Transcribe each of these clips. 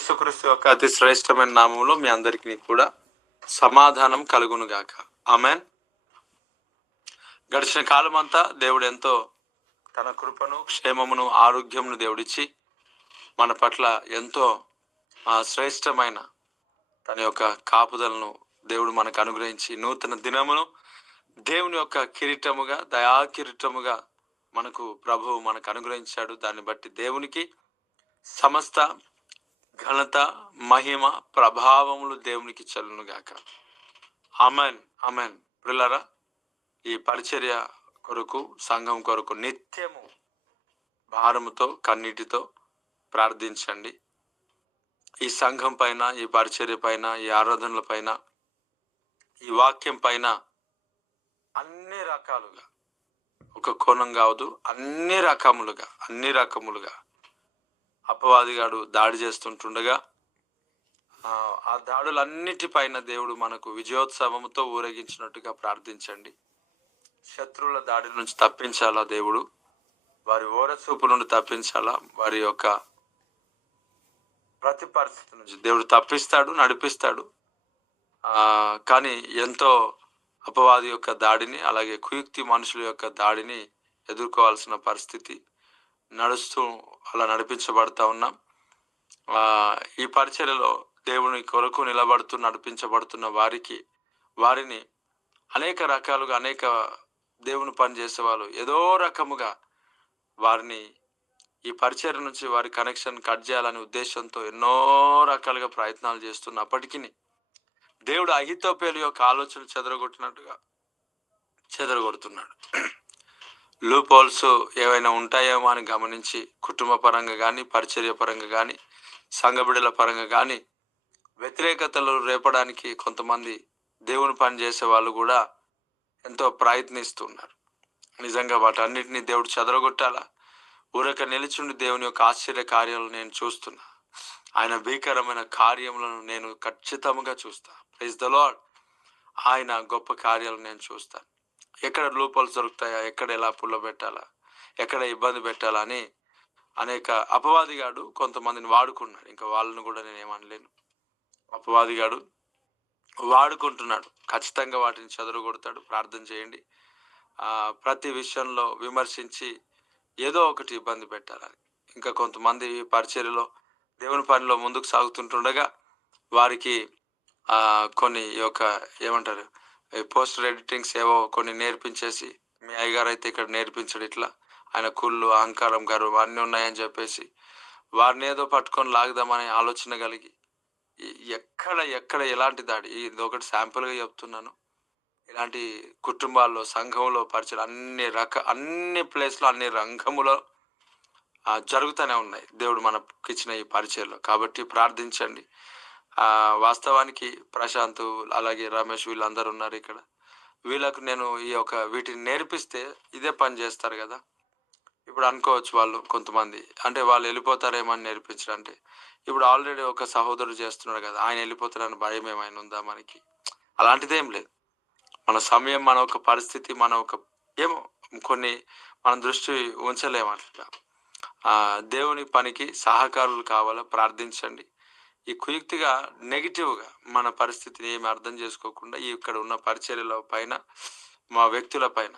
యేసుక్రీస్తు యొక్క అతి శ్రేష్టమైన నామములో మీ అందరికీ కూడా సమాధానం కలుగును గాక. ఆమేన్. గడిచిన కాలం అంతా దేవుడు ఎంతో తన కృపను, క్షేమమును, ఆరోగ్యమును దేవుడిచ్చి మన పట్ల ఎంతో శ్రేష్టమైన తన యొక్క కాపుదలను దేవుడు మనకు అనుగ్రహించి నూతన దినమును దేవుని యొక్క కిరీటముగా, దయా కిరీటముగా మనకు ప్రభువు మనకు అనుగ్రహించాడు. దాన్ని బట్టి దేవునికి సమస్త ఘనత, మహిమ, ప్రభావములు దేవునికి చెల్లును గాక. ఆమేన్. ఆమేన్. ప్రియులారా, ఈ పరిచర్య కొరకు, సంఘం కొరకు నిత్యము భారముతో, కన్నీటితో ప్రార్థించండి. ఈ సంఘం పైన, ఈ పరిచర్య పైన, ఈ ఆరాధనల పైన, ఈ వాక్యం పైన అన్ని రకాలుగా, ఒక కోణం కావద్దు, అన్ని రకములుగా అపవాదిగాడు దాడి చేస్తుంటుండగా ఆ దాడులన్నిటిపైన దేవుడు మనకు విజయోత్సవంతో ఊరేగించినట్టుగా ప్రార్థించండి. శత్రువుల దాడి నుంచి తప్పించాలా దేవుడు, వారి ఓరచూపు నుండి తప్పించాలా, వారి యొక్క ప్రతి పరిస్థితి నుంచి దేవుడు తప్పిస్తాడు, నడిపిస్తాడు. కానీ ఎంతో అపవాది యొక్క దాడిని, అలాగే కుయుక్తి మనుషుల యొక్క దాడిని ఎదుర్కోవాల్సిన పరిస్థితి నడుస్తూ అలా నడిపించబడతా ఉన్నాం. ఈ పరిచర్యలో దేవుని కొరకు నిలబడుతూ నడిపించబడుతున్న వారిని అనేక రకాలుగా, అనేక దేవుని పని చేసే వాళ్ళు ఏదో రకముగా వారిని ఈ పరిచర్య నుంచి వారి కనెక్షన్ కట్ చేయాలనే ఉద్దేశంతో ఎన్నో రకాలుగా ప్రయత్నాలు చేస్తున్నప్పటికీ దేవుడు అహితోపేలు యొక్క ఆలోచన చెదరగొడుతున్నాడు. లూప్ హోల్స్ ఏవైనా ఉంటాయేమో అని గమనించి కుటుంబ పరంగా కానీ, పరిచర్య పరంగా కానీ, సంఘ బిడ్డల పరంగా కానీ వ్యతిరేకతలు రేపడానికి కొంతమంది దేవుని పని చేసే వాళ్ళు కూడా ఎంతో ప్రయత్నిస్తున్నారు. నిజంగా వాటన్నిటిని దేవుడు చెదరగొట్టాలా, ఊరక నిలిచుండి దేవుని యొక్క ఆశ్చర్య కార్యాలను నేను చూస్తున్నా. ఆయన భీకరమైన కార్యములను నేను ఖచ్చితంగా చూస్తా. Praise the Lord. ఆయన గొప్ప కార్యాలను నేను చూస్తాను. ఎక్కడ లోపాలు దొరుకుతాయా, ఎక్కడ ఎలా పుల్ల పెట్టాలా, ఎక్కడ ఇబ్బంది పెట్టాలా అని అనేక అపవాదిగాడు కొంతమందిని వాడుకున్నాడు. ఇంకా వాళ్ళను కూడా నేను ఏమనలేను. అపవాదిగాడు వాడుకుంటున్నాడు. ఖచ్చితంగా వాటిని చెదరగొడతాడు. ప్రార్థన చేయండి. ప్రతి విషయంలో విమర్శించి ఏదో ఒకటి ఇబ్బంది పెట్టాలని. ఇంకా కొంతమంది పరిచర్యలో దేవుని పనిలో ముందుకు సాగుతుంటుండగా వారికి కొన్ని యొక్క ఏమంటారు పోస్టర్ ఎడిటింగ్స్ ఏవో కొన్ని నేర్పించేసి, మీ అయ్యగారు అయితే ఇక్కడ నేర్పించడు, ఇట్లా ఆయన కుళ్ళు, అహంకారం, గర్వం అన్నీ ఉన్నాయని చెప్పేసి వారిని ఏదో పట్టుకొని లాగుదామనే ఆలోచన కలిగి ఎక్కడ ఎలాంటి దాడి, ఇది ఒకటి శాంపుల్గా చెప్తున్నాను. ఇలాంటి కుటుంబాల్లో, సంఘంలో, పరిచయం అన్ని ప్లేస్లో, అన్ని రంగములో జరుగుతూనే ఉన్నాయి దేవుడు మనకి ఇచ్చిన ఈ పరిచయంలో. కాబట్టి ప్రార్థించండి. వాస్తవానికి ప్రశాంత్, అలాగే రమేష్ వీళ్ళందరూ ఉన్నారు ఇక్కడ. వీళ్ళకు నేను వీటిని నేర్పిస్తే ఇదే పని చేస్తారు కదా. ఇప్పుడు అనుకోవచ్చు వాళ్ళు కొంతమంది, అంటే వాళ్ళు వెళ్ళిపోతారేమో అని నేర్పించడం. ఇప్పుడు ఆల్రెడీ ఒక సహోదరుడు చేస్తున్నాడు కదా, ఆయన వెళ్ళిపోతారని భయం ఏమైనా ఉందా మనకి? అలాంటిదేం లేదు. మన సమయం, మన ఒక పరిస్థితి, మన ఒక ఏమో కొన్ని మన దృష్టి ఉంచలేము. అట్లా దేవుని పనికి సహకారులు కావాలా. ప్రార్థించండి. ఈ కుయుక్తిగా నెగిటివ్గా మన పరిస్థితిని ఏమి అర్థం చేసుకోకుండా ఇక్కడ ఉన్న పరిచర్యల పైన, మా వ్యక్తుల పైన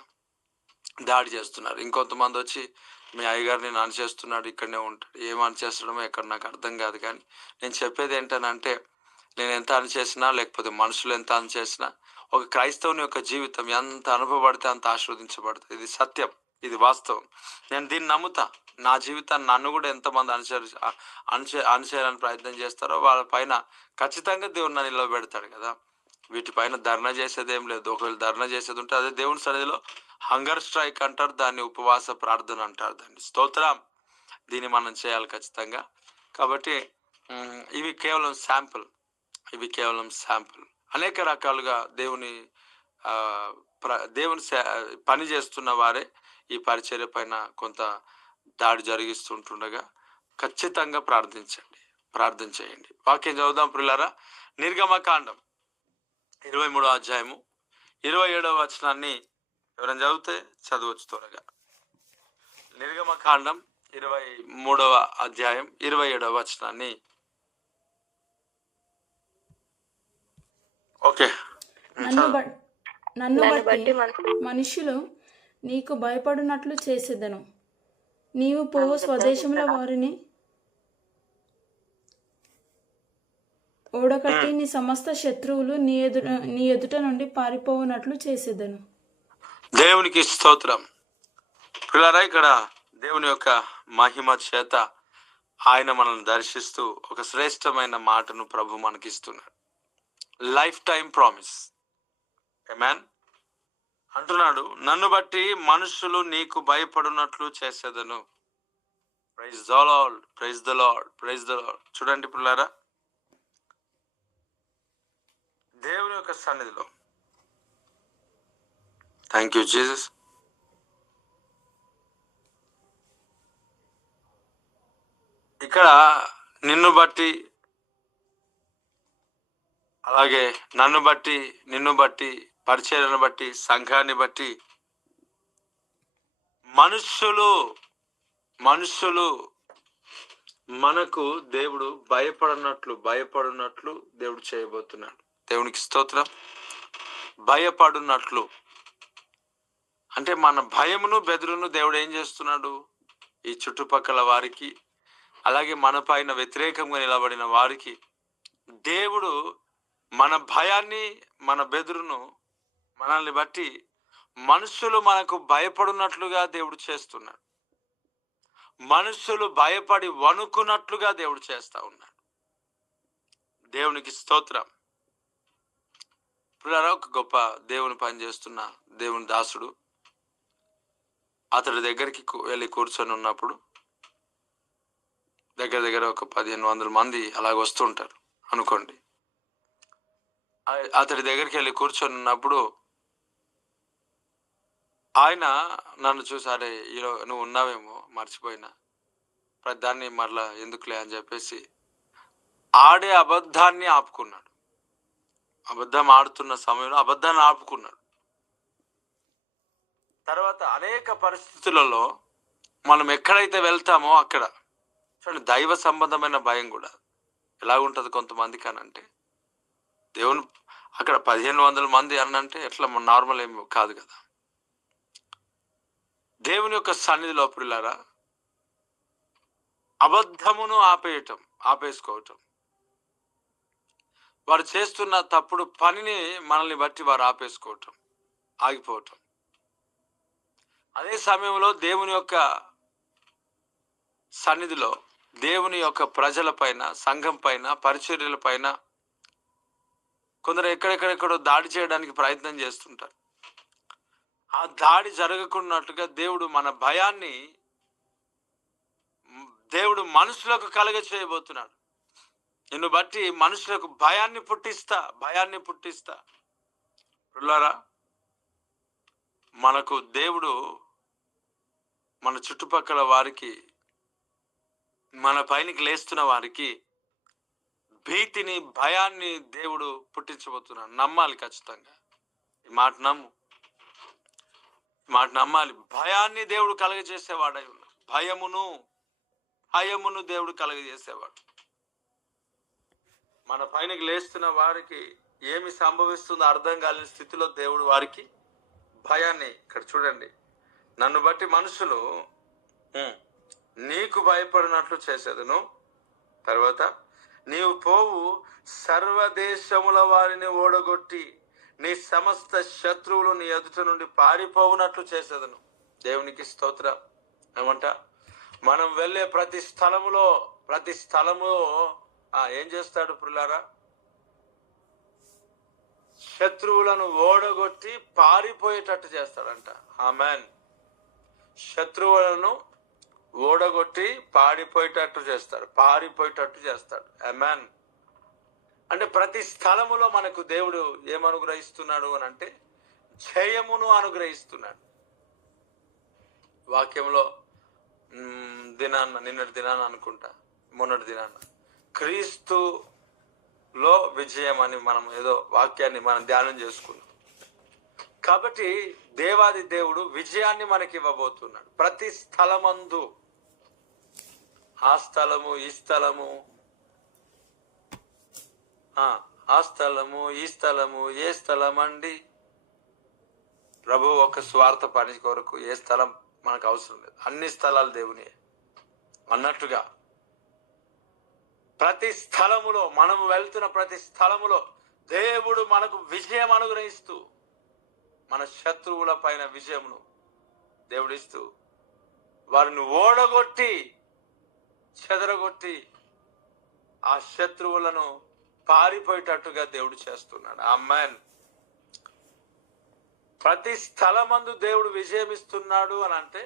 దాడి చేస్తున్నారు. ఇంకొంతమంది వచ్చి మీ అయ్యగారిని అణచేస్తున్నాడు, ఇక్కడనే ఉంటాడు. ఏం అణచేస్తాడమో ఎక్కడ నాకు అర్థం కాదు. కానీ నేను చెప్పేది ఏంటనంటే, నేను ఎంత అణచేసినా, లేకపోతే మనుషులు ఎంత అణచేసినా, ఒక క్రైస్తవుని యొక్క జీవితం ఎంత అనుభవపడితే అంత ఆశీర్వదించబడుతుంది. ఇది సత్యం, ఇది వాస్తవం. నేను దీన్ని నమ్ముతా. నా జీవితాన్ని నన్ను కూడా ఎంతమంది అణచేయాలని ప్రయత్నం చేస్తారో వాళ్ళ పైన ఖచ్చితంగా దేవుడు నన్ను నిలబెడతాడు కదా. వీటిపైన ధర్నా చేసేది ఏం లేదు. ఒకవేళ ధర్నా చేసేది ఉంటే అదే దేవుని సన్నిధిలో హంగర్ స్ట్రైక్ అంటారు, దాన్ని ఉపవాస ప్రార్థన అంటారు, దాన్ని స్తోత్రం. దీన్ని మనం చేయాలి ఖచ్చితంగా. కాబట్టి ఇవి కేవలం శాంపుల్. అనేక రకాలుగా దేవుని పని చేస్తున్న వారే ఈ పరిచర్య పైన కొంత దాడి జరిగిస్తుంటుండగా ఖచ్చితంగా ప్రార్థన చేయండి. వాక్యం చదువుదాం ప్రియులారా. నిర్గమకాండం 23వ అధ్యాయము 27వ వచనాన్ని ఎవరైనా చదివితే చదవచ్చు త్వరగా. నిర్గమకాండం 23వ అధ్యాయం 27వ వచనాన్ని ఓకే. నన్ను చదువు. నన్ను బట్టి మనుషులు నీకు భయపడినట్లు చేసేదను. నీవు పోవు స్వదేశంలో వారిని ఓడకట్టి నీ సమస్త శత్రువులు నీ ఎదుట నుండి పారిపోవునట్లు చేసేదను. దేవునికి స్తోత్రం. పిల్లరా, ఇక్కడ దేవుని యొక్క మహిమ చేత ఆయన మనల్ని దర్శిస్తూ ఒక శ్రేష్టమైన మాటను ప్రభు మనకిస్తున్నాడు. Lifetime promise. ఆమేన్. అంటున్నాడు, నన్ను బట్టి మనుషులు నీకు భయపడినట్లు చేసేదను. Praise the Lord, praise the Lord, praise the Lord. చూడండి పిల్లరా, దేవుని యొక్క సన్నిధిలో థ్యాంక్ యూ జీసస్. ఇక్కడ నిన్ను బట్టి, అలాగే నన్ను బట్టి, నిన్ను బట్టి, పరిచర్యను బట్టి, సంఘాన్ని బట్టి మనుషులు మనకు దేవుడు భయపడినట్లు దేవుడు చేయబోతున్నాడు. దేవునికి స్తోత్రం. భయపడినట్లు అంటే మన భయమును బెదురును దేవుడు ఏం చేస్తున్నాడు? ఈ చుట్టుపక్కల వారికి, అలాగే మన పైన వ్యతిరేకంగా నిలబడిన వారికి దేవుడు మన భయాన్ని, మన బెదురును, మనల్ని బట్టి మనుషులు మనకు భయపడినట్లుగా దేవుడు చేస్తున్నాడు. మనుషులు భయపడి వణుకున్నట్లుగా దేవుడు చేస్తా ఉన్నాడు. దేవునికి స్తోత్రం. పిల్లరా, ఒక గొప్ప దేవుని పని చేస్తున్న దేవుని దాసుడు అతడి దగ్గరికి వెళ్ళి కూర్చొని ఉన్నప్పుడు దగ్గర ఒక 1500 మంది అలాగ వస్తుంటారు అనుకోండి. అతడి దగ్గరికి వెళ్ళి కూర్చొని ఉన్నప్పుడు ఆయన నన్ను చూసారే, ఈరోజు నువ్వు ఉన్నావేమో మర్చిపోయినా, ప్రతిదాన్ని మరలా ఎందుకులే అని చెప్పేసి ఆడే అబద్ధాన్ని ఆపుకున్నాడు. అబద్ధం ఆడుతున్న సమయంలో అబద్ధాన్ని ఆపుకున్నాడు. తర్వాత అనేక పరిస్థితులలో మనం ఎక్కడైతే వెళ్తామో అక్కడ చూడండి, దైవ సంబంధమైన భయం కూడా ఎలాగుంటుంది కొంతమందికి అని అంటే, దేవుని అక్కడ 1500 మంది అనంటే ఎట్లా నార్మల్ ఏమి కాదు కదా. దేవుని యొక్క సన్నిధిలో పిల్లారా, అబద్ధమును ఆపేసుకోవటం, వారు చేస్తున్న తప్పుడు పనిని మనల్ని బట్టి వారు ఆగిపోవటం. అదే సమయంలో దేవుని యొక్క సన్నిధిలో దేవుని యొక్క ప్రజల పైన, సంఘం పైన, పరిచర్యల పైన కొందరు ఎక్కడెక్కడెక్కడో దాడి చేయడానికి ప్రయత్నం చేస్తుంటారు. ఆ దాడి జరగకున్నట్టుగా దేవుడు మన భయాన్ని దేవుడు మనుషులకు కలగ చేయబోతున్నాడు. నిన్ను బట్టి మనుషులకు భయాన్ని పుట్టిస్తా. పిల్లారా, మనకు దేవుడు మన చుట్టుపక్కల వారికి, మన పైనకి లేస్తున్న వారికి భీతిని, భయాన్ని దేవుడు పుట్టించబోతున్నాడు. నమ్మాలి ఖచ్చితంగా. ఈ మాట నమ్మాలి. భయాన్ని దేవుడు కలగజేసేవాడై ఉన్నాడు. భయమును దేవుడు కలగజేసేవాడు. మన పైనకి లేస్తున్న వారికి ఏమి సంభవిస్తుందో అర్థం కాలేని స్థితిలో దేవుడు వారికి భయాన్ని, ఇక్కడ చూడండి, నన్ను బట్టి మనుషులు నీకు భయపడినట్లు చేసేదను. తర్వాత నీవు పోవు సర్వదేశముల వారిని ఓడగొట్టి నీ సమస్త శత్రువులు నీ ఎదుట నుండి పారిపోవునట్లు చేసేదను. దేవునికి స్తోత్రం. ఏమంట, మనం వెళ్ళే ప్రతి స్థలములో ఏం చేస్తాడు పిల్లారా? శత్రువులను ఓడగొట్టి పారిపోయేటట్టు చేస్తాడంట. ఆమేన్. శత్రువులను ఓడగొట్టి పారిపోయేటట్టు చేస్తాడు. ఆమేన్. అంటే ప్రతి స్థలములో మనకు దేవుడు ఏమనుగ్రహిస్తున్నాడు అని అంటే జయమును అనుగ్రహిస్తున్నాడు. వాక్యంలో నిన్నటి దినాన్న అనుకుంటా, మొన్నటి దినాన్న క్రీస్తులో విజయం అని మనం ఏదో వాక్యాన్ని మనం ధ్యానం చేసుకున్నాం. కాబట్టి దేవాది దేవుడు విజయాన్ని మనకి ఇవ్వబోతున్నాడు. ప్రతి స్థలమందు, ఆ స్థలము, ఈ స్థలము, ఆ స్థలము ఈ స్థలము ఏ స్థలం అండి? ప్రభు ఒక స్వార్థ పని కొరకు ఏ స్థలం మనకు అవసరం లేదు. అన్ని స్థలాలు దేవుని అన్నట్టుగా ప్రతి స్థలములో, మనము వెళ్తున్న ప్రతి స్థలములో దేవుడు మనకు విజయం అనుగ్రహిస్తూ, మన శత్రువుల పైన విజయమును దేవుడిస్తూ, వారిని ఓడగొట్టి చెదరగొట్టి ఆ శత్రువులను పారిపోయేటట్టుగా దేవుడు చేస్తున్నాడు. ఆమేన్. ప్రతి స్థలమందు దేవుడు విజయం ఇస్తున్నాడు అని అంటే,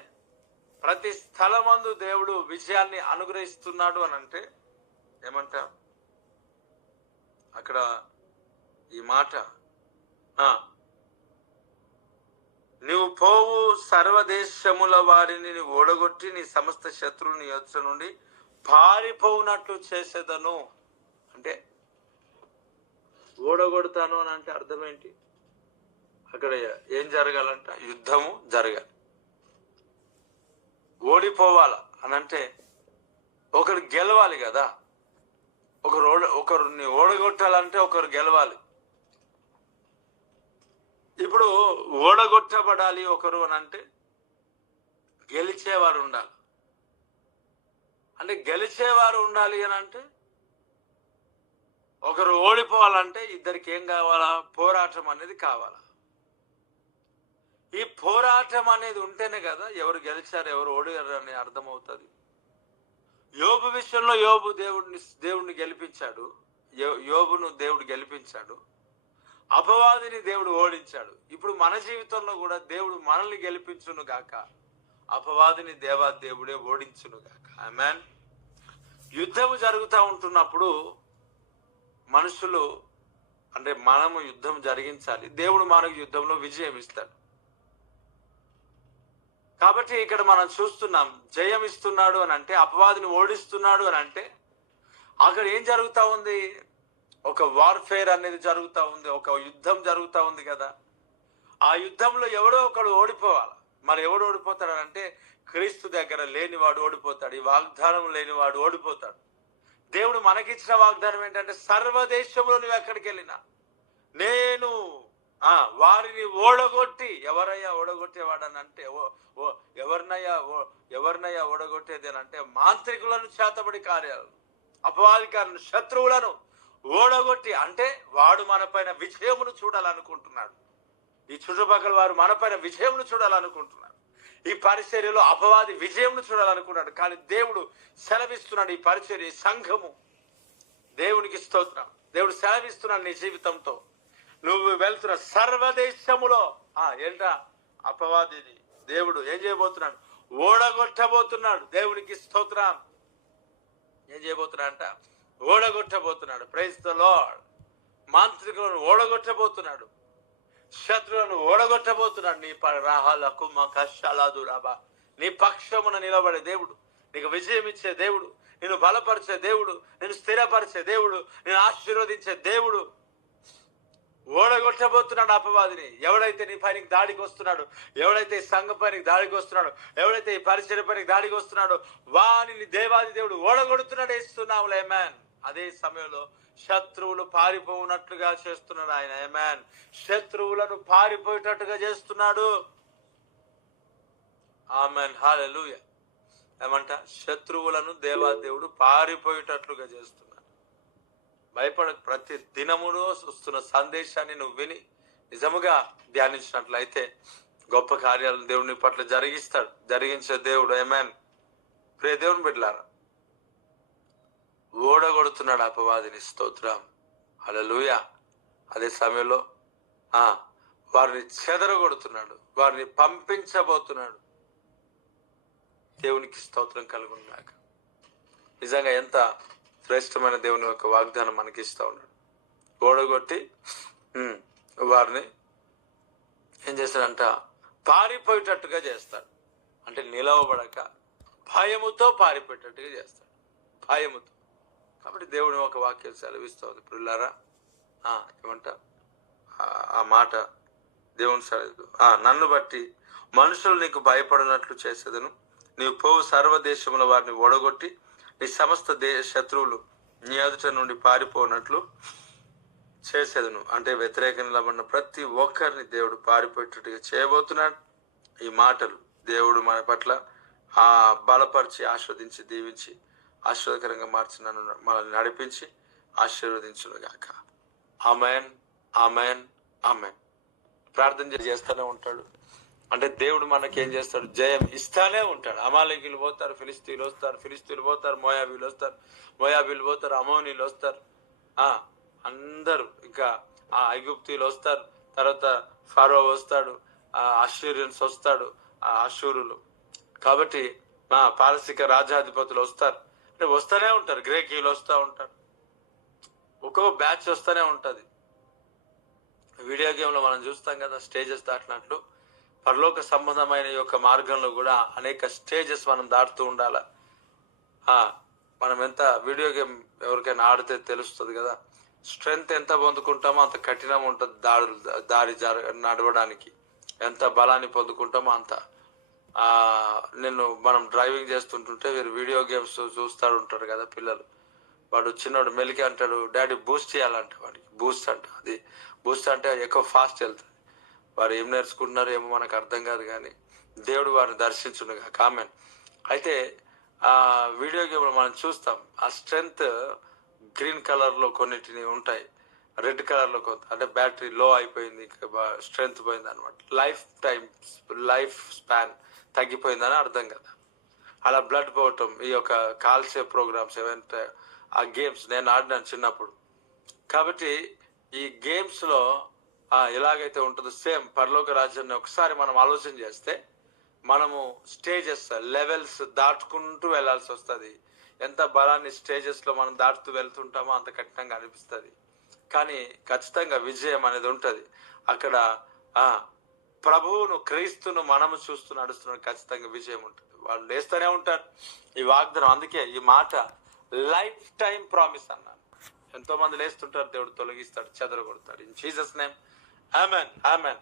ప్రతి స్థలమందు దేవుడు విజయాన్ని అనుగ్రహిస్తున్నాడు అని అంటే ఏమంటా? అక్కడ ఈ మాట, నువ్వు పోవు సర్వదేశముల వారిని ఓడగొట్టి నీ సమస్త శత్రువుని యొద్ద నుండి పారిపోవునట్లు చేసేదను. అంటే ఓడగొడతాను అని అంటే అర్థం ఏంటి? అక్కడ ఏం జరగాలంట? యుద్ధము జరగాలి. ఓడిపోవాల అనంటే ఒకరు గెలవాలి కదా. ఒకరిని ఓడగొట్టాలంటే ఒకరు గెలవాలి. ఇప్పుడు ఓడగొట్టబడాలి ఒకరు అని అంటే గెలిచేవారు ఉండాలి. అంటే గెలిచేవారు ఉండాలి అని అంటే ఒకరు ఓడిపోవాలంటే ఇద్దరికి ఏం కావాలా? పోరాటం అనేది కావాలా. ఈ పోరాటం అనేది ఉంటేనే కదా ఎవరు గెలిచారు ఎవరు ఓడిగారు అని అర్థమవుతుంది. యోబు విషయంలో దేవుడిని గెలిపించాడు. యోబును దేవుడు గెలిపించాడు. అపవాదిని దేవుడు ఓడించాడు. ఇప్పుడు మన జీవితంలో కూడా దేవుడు మనల్ని గెలిపించును గాక, అపవాదిని దేవుడే ఓడించును గాక. ఆమేన్. యుద్ధము జరుగుతూ ఉంటున్నప్పుడు మనుషులు అంటే మనము యుద్ధం జరిగించాలి. దేవుడు మనకు యుద్ధంలో విజయం ఇస్తాడు. కాబట్టి ఇక్కడ మనం చూస్తున్నాం, జయం ఇస్తున్నాడు అని అంటే, అపవాదిని ఓడిస్తున్నాడు అని అంటే అక్కడ ఏం జరుగుతూ ఉంది? ఒక వార్ఫేర్ అనేది జరుగుతూ ఉంది, ఒక యుద్ధం జరుగుతూ ఉంది కదా. ఆ యుద్ధంలో ఎవడో ఒకడు ఓడిపోవాలి. మరి ఎవడు ఓడిపోతాడు అంటే క్రీస్తు దగ్గర లేనివాడు ఓడిపోతాడు. ఈ వాగ్దానం లేనివాడు ఓడిపోతాడు. దేవుడు మనకిచ్చిన వాగ్దానం ఏంటంటే, సర్వదేశంలో నువ్వు ఎక్కడికి వెళ్ళినా నేను వారిని ఓడగొట్టి, ఎవరయ్యా ఓడగొట్టేవాడని అంటే ఎవరినయ్యా ఓడగొట్టేది అని అంటే మాంత్రికులను, చేతబడి కార్యాలను, అపవాదికారులను, శత్రువులను ఓడగొట్టి, అంటే వాడు మన పైన విజయమును చూడాలనుకుంటున్నాడు. ఈ చుట్టుపక్కల వారు మన పైన విజయమును చూడాలనుకుంటున్నారు. ఈ పరిచర్యలో అపవాది విజయమును చూడాలనుకున్నాడు. కానీ దేవుడు సెలవిస్తున్నాడు. ఈ పరిచర్య, సంఘము, దేవునికి స్తోత్రం. దేవుడు సెలవిస్తున్నాడు, నీ జీవితంతో నువ్వు వెళ్తున్న సర్వదేశములో ఏంటా అపవాదిని దేవుడు ఏం చేయబోతున్నాడు? ఓడగొట్టబోతున్నాడు. దేవునికి స్తోత్రం. ఏం చేయబోతున్నాడు అంట? ఓడగొట్టబోతున్నాడు. Praise the Lord. మాంత్రికులను ఓడగొట్టబోతున్నాడు. శత్రువులను ఓడగొట్టబోతున్నాడు. నీ పక్షమున నిలబడే దేవుడు, నీకు విజయం ఇచ్చే దేవుడు, నిన్ను బలపరిచే దేవుడు, నిన్ను స్థిరపరిచే దేవుడు, నిన్ను ఆశీర్వదించే దేవుడు ఓడగొట్టబోతున్నాడు అపవాదిని. ఎవడైతే నీ పైనకి దాడికి వస్తున్నాడు, ఎవడైతే ఈ సంఘ పైనకి దాడికి వస్తున్నాడు, ఎవడైతే ఈ పరిచయ పైనకి దాడికి వస్తున్నాడో వానిని దేవాది దేవుడు ఓడగొడుతున్నాడు. వేస్తున్నావు. ఆమేన్. అదే సమయంలో శత్రువులు పారిపోవునట్లుగా చేస్తున్నాడు ఆయన. ఆమేన్. శత్రువులను పారిపోయేటట్టుగా చేస్తున్నాడు. ఆమేన్. హల్లెలూయా. ఏమంట? శత్రువులను దేవాది దేవుడు పారిపోయేటట్లుగా చేస్తున్నాడు. భయపడకు. ప్రతి దినమును వస్తున్న సందేశాన్ని నువ్వు విని నిజముగా ధ్యానించినట్లయితే గొప్ప కార్యాలను దేవుని పట్ల జరిగించే దేవుడు. ఆమేన్. ప్రియ దేవుని బిడ్డలారా, ఓడగొడుతున్నాడు అపవాదిని. స్తోత్రం. హల్లెలూయా. అదే సమయంలో వారిని చెదరగొడుతున్నాడు, వారిని పంపించబోతున్నాడు. దేవునికి స్తోత్రం కలుగును గాక. నిజంగా ఎంత శ్రేష్టమైన దేవుని యొక్క వాగ్దానం మనకి ఇస్తా ఉన్నాడు. ఓడగొట్టి వారిని ఏం చేస్తాడంట? పారిపోయేటట్టుగా చేస్తాడు. అంటే నిలవబడక భయముతో పారిపోయేటట్టుగా చేస్తాడు. భయముతో. కాబట్టి దేవుని ఒక వాక్యం సెలవిస్తుంది. ప్రియులారా, ఏమంట ఆ మాట? దేవుని సెలవు, నన్ను బట్టి మనుషులు నీకు భయపడినట్లు చేసేదను. నీవు పోవు సర్వదేశముల వారిని ఓడగొట్టి నీ సమస్త శత్రువులు నీ ఎదుట నుండి పారిపోనట్లు చేసేదను. అంటే వ్యతిరేకంగా నిలబడిన ప్రతి ఒక్కరిని దేవుడు పారిపోయేటట్టుగా చేయబోతున్నాడు. ఈ మాటలు దేవుడు మన పట్ల బలపరిచి ఆస్వాదించి దీవించి ఆశీర్వదకరంగా మార్చి మనల్ని నడిపించి ఆశీర్వదించును గాక. Amen, amen, amen. ప్రార్థన చేస్తూనే ఉంటాడు. అంటే దేవుడు మనకేం చేస్తాడు? జయం ఇస్తానే ఉంటాడు. అమాలేకీలు పోతారు, ఫిలిస్తీన్లు వస్తారు, ఫిలిస్తీన్లు పోతారు, మోయాబీలు వస్తారు, మోయాబీలు పోతారు, అమోనీలు వస్తారు, అందరూ ఇంకా ఐగుప్తీలు వస్తారు, తర్వాత ఫరో వస్తాడు, అష్షూరియన్స్ వస్తాడు, అష్షూరులు. కాబట్టి పారసిక రాజాధిపతులు వస్తారు. అంటే వస్తూనే ఉంటారు. గ్రేకీలు వస్తూ ఉంటారు. ఒక్కొక్క బ్యాచ్ వస్తూనే ఉంటది. వీడియో గేమ్ లో మనం చూస్తాం కదా, స్టేజెస్ దాటినట్లు పరలోక సంబంధమైన యొక్క మార్గంలో కూడా అనేక స్టేజెస్ మనం దాటుతూ ఉండాల. మనం ఎంత వీడియో గేమ్ ఎవరికైనా ఆడితే తెలుస్తుంది కదా, స్ట్రెంగ్త్ ఎంత పొందుకుంటామో అంత కఠినం ఉంటుంది దారి నడవడానికి. ఎంత బలాన్ని పొందుకుంటామో అంత. మనం డ్రైవింగ్ చేస్తుంటుంటే వీరు వీడియో గేమ్స్ చూస్తూ ఉంటారు కదా పిల్లలు. వాడు చిన్నోడు మెలికి అంటాడు, డాడీ బూస్ట్ చేయాలంటే వాడికి బూస్ట్ అంట. అది బూస్ట్ అంటే ఎక్కువ ఫాస్ట్ వెళ్తుంది. వారు ఏం నేర్చుకుంటున్నారు ఏమో మనకు అర్థం కాదు, కానీ దేవుడు వారిని దర్శించుండగా కామెంట్. అయితే వీడియో గేమ్లో మనం చూస్తాం ఆ స్ట్రెంగ్త్ గ్రీన్ కలర్లో కొన్నిటిని ఉంటాయి, రెడ్ కలర్లో కొంత, అంటే బ్యాటరీ లో అయిపోయింది, స్ట్రెంగ్త్ పోయింది అనమాట. లైఫ్ స్పాన్ తగ్గిపోయిందని అర్థం కదా. అలా బ్లడ్ పోవటం, ఈ యొక్క కాల్సే ప్రోగ్రామ్స్ ఏవైతే ఆ గేమ్స్ నేను ఆడినాను చిన్నప్పుడు. కాబట్టి ఈ గేమ్స్లో ఎలాగైతే ఉంటుందో సేమ్ పరలోక రాజ్యాన్ని ఒకసారి మనం ఆలోచన చేస్తే మనము స్టేజెస్ లెవెల్స్ దాటుకుంటూ వెళ్లాల్సి వస్తుంది. ఎంత బలాన్ని స్టేజెస్లో మనం దాటుతూ వెళ్తుంటామో అంత కఠినంగా అనిపిస్తుంది, కానీ ఖచ్చితంగా విజయం అనేది ఉంటుంది. అక్కడ ప్రభువును క్రీస్తును మనము చూస్తూ నడుస్తున్నాడు, ఖచ్చితంగా విజయం ఉంటుంది. వాళ్ళు లేస్తూనే ఉంటారు. ఈ వాగ్దానం, అందుకే ఈ మాట లైఫ్ టైం ప్రామిస్ అన్నాను. ఎంతో మంది లేస్తుంటారు, దేవుడు తొలగిస్తాడు, చెదరగొడతాడు. In Jesus name amen, amen.